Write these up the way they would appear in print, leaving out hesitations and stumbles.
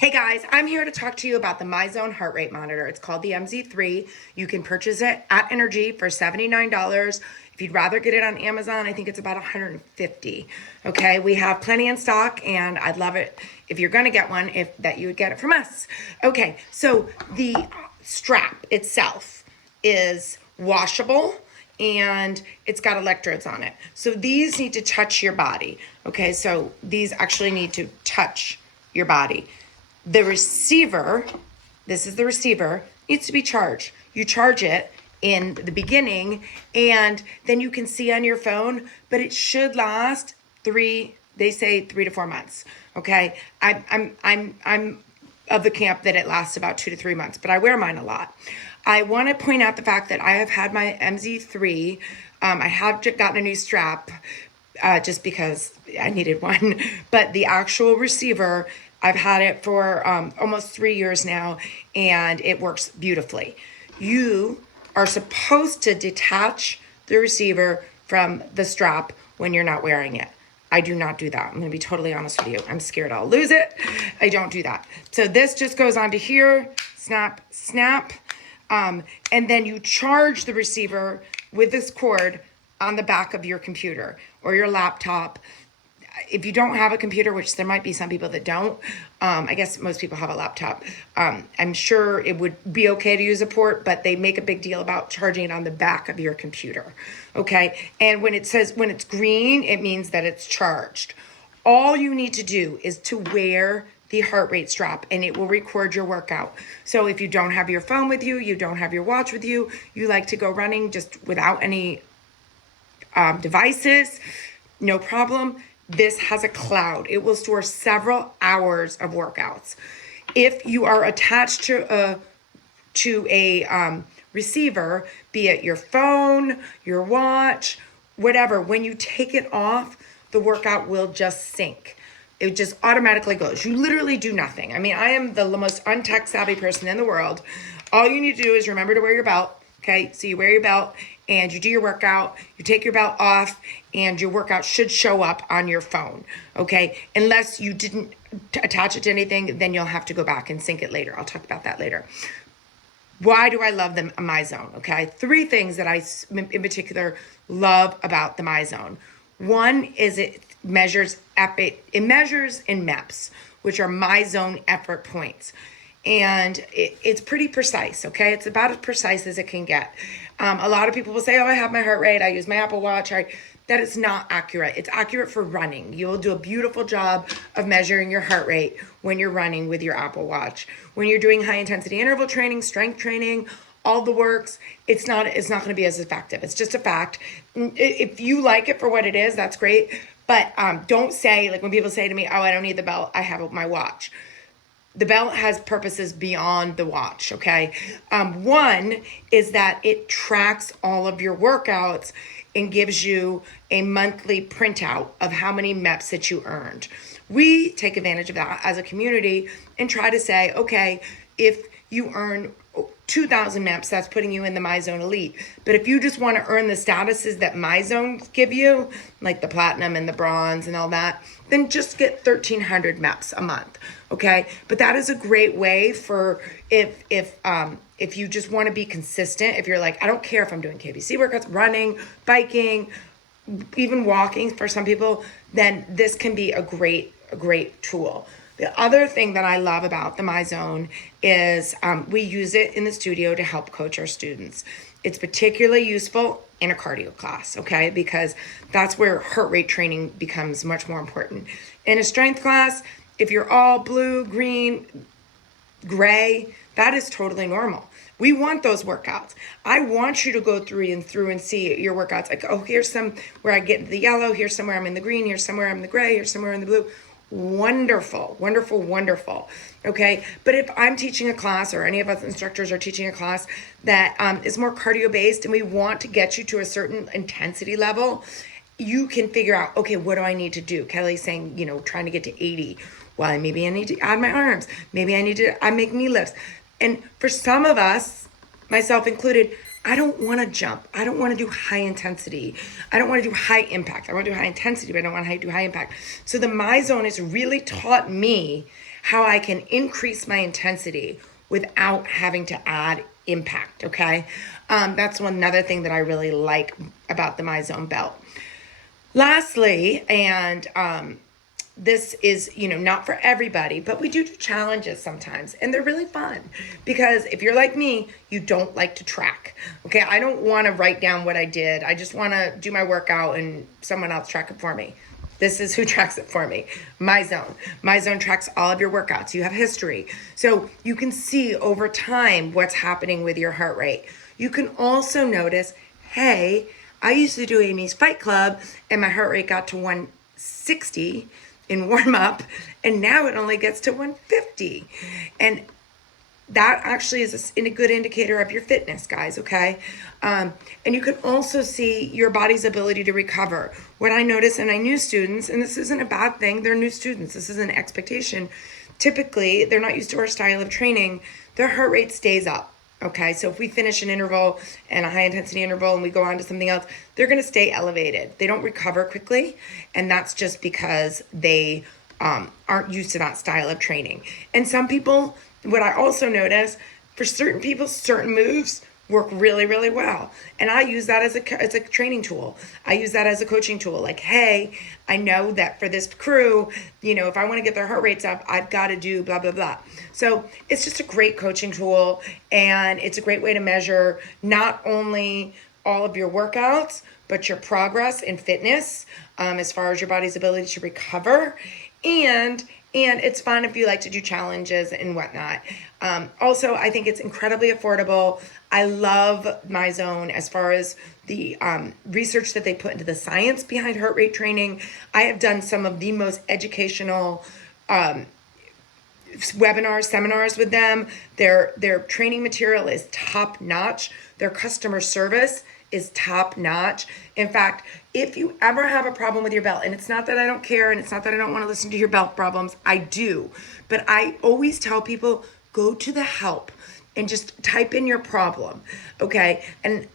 Hey guys, I'm here to talk to you about the Myzone heart rate monitor. It's called the MZ3. You can purchase it at Energy for $79. If you'd rather get it on Amazon, I think it's about $150. Okay, we have plenty in stock, and I'd love it if you're gonna get one, that you would get it from us. Okay, so the strap itself is washable and it's got electrodes on it. So these need to touch your body. Okay, so these actually need to touch your body. The receiver, this is the receiver, needs to be charged. You charge it in the beginning and then you can see on your phone, but it should last they say 3 to 4 months. Okay. I'm of the camp that it lasts about 2 to 3 months, but I wear mine a lot. I want to point out the fact that I have had my MZ3. I have gotten a new strap just because I needed one, but the actual receiver, I've had it for almost 3 years now, and it works beautifully. You are supposed to detach the receiver from the strap when you're not wearing it. I do not do that. I'm going to be totally honest with you. I'm scared I'll lose it. I don't do that. So this just goes onto here, snap, snap, and then you charge the receiver with this cord on the back of your computer or your laptop. If you don't have a computer, which there might be some people that don't, I guess most people have a laptop. I'm sure it would be okay to use a port, but they make a big deal about charging it on the back of your computer. Okay. And when it's green, it means that it's charged. All you need to do is to wear the heart rate strap and it will record your workout. So if you don't have your phone with you, you don't have your watch with you, you like to go running just without any devices, no problem. This has a cloud. It will store several hours of workouts. If you are attached to a receiver, be it your phone, your watch, whatever, when you take it off, the workout will just sync. It just automatically goes. You literally do nothing. I mean, I am the most untech savvy person in the world. All you need to do is remember to wear your belt. Okay, so you wear your belt and you do your workout, you take your belt off, and your workout should show up on your phone, okay? Unless you didn't attach it to anything, then you'll have to go back and sync it later. I'll talk about that later. Why do I love the Myzone, okay? 3 things that I, in particular, love about the Myzone. One is it measures in MEPs, which are Myzone effort points. And it's pretty precise, okay? It's about as precise as it can get. A lot of people will say, oh, I have my heart rate, I use my Apple Watch. That is not accurate. It's accurate for running. You'll do a beautiful job of measuring your heart rate when you're running with your Apple Watch. When you're doing high intensity interval training, strength training, all the works, it's not going to be as effective. It's just a fact. If you like it for what it is, that's great. But don't say, like when people say to me, oh, I don't need the belt, I have my watch. The belt has purposes beyond the watch, okay? One is that it tracks all of your workouts and gives you a monthly printout of how many MEPs that you earned. We take advantage of that as a community and try to say, okay, if you earn 2,000 MEPs, that's putting you in the Myzone Elite. But if you just want to earn the statuses that Myzone give you, like the platinum and the bronze and all that, then just get 1,300 MEPs a month, okay? But that is a great way for if you just want to be consistent. If you're like, I don't care if I'm doing KBC workouts, running, biking, even walking for some people, then this can be a great tool. The other thing that I love about the Myzone is we use it in the studio to help coach our students. It's particularly useful in a cardio class, okay? Because that's where heart rate training becomes much more important. In a strength class, if you're all blue, green, gray, that is totally normal. We want those workouts. I want you to go through and see your workouts. Like, oh, here's some where I get the yellow, here's somewhere I'm in the green, here's somewhere I'm in the gray, here's somewhere in the blue. Wonderful, wonderful, wonderful. Okay. But if I'm teaching a class or any of us instructors are teaching a class that is more cardio based and we want to get you to a certain intensity level, you can figure out, okay, what do I need to do? Kelly's saying, trying to get to 80. Well, maybe I need to add my arms. Maybe I make knee lifts. And for some of us, myself included, I don't want to jump. I don't want to do high intensity. I don't want to do high impact. I want to do high intensity, but I don't want to do high impact. So the Myzone has really taught me how I can increase my intensity without having to add impact, okay? That's another thing that I really like about the Myzone belt. Lastly, and this is, not for everybody, but we do challenges sometimes, and they're really fun because if you're like me, you don't like to track. Okay, I don't want to write down what I did. I just want to do my workout and someone else track it for me. This is who tracks it for me. Myzone. Myzone tracks all of your workouts. You have history. So you can see over time what's happening with your heart rate. You can also notice, hey, I used to do Amy's Fight Club and my heart rate got to 160 in warm up, and now it only gets to 150. And that actually is a good indicator of your fitness, guys, okay? And you can also see your body's ability to recover. What I notice in my new students, and this isn't a bad thing, they're new students, this is an expectation. Typically, they're not used to our style of training, their heart rate stays up. Okay, so if we finish an interval and a high intensity interval and we go on to something else, they're going to stay elevated. They don't recover quickly, and that's just because they aren't used to that style of training. And some people, what I also notice, for certain people, certain moves work really, really well. And I use that as a training tool. I use that as a coaching tool. Like, hey, I know that for this crew, if I want to get their heart rates up, I've got to do blah, blah, blah. So it's just a great coaching tool. And it's a great way to measure not only all of your workouts, but your progress in fitness, as far as your body's ability to recover. And it's fun if you like to do challenges and whatnot. Also, I think it's incredibly affordable. I love Myzone as far as the research that they put into the science behind heart rate training. I have done some of the most educational webinars, seminars with them. Their training material is top notch. Their customer service is top notch. In fact, if you ever have a problem with your belt, and it's not that I don't care, and it's not that I don't want to listen to your belt problems, I do, but I always tell people, go to the help and just type in your problem, okay? And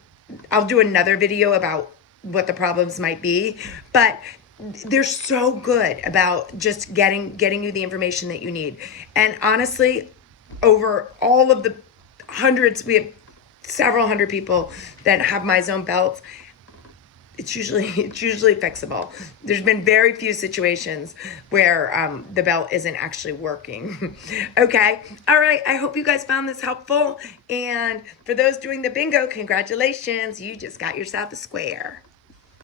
I'll do another video about what the problems might be, but they're so good about just getting you the information that you need. And honestly, over all of the hundreds, we have several hundred people that have Myzone belts. It's usually fixable. There's been very few situations where the belt isn't actually working. Okay. All right. I hope you guys found this helpful. And for those doing the bingo, congratulations. You just got yourself a square.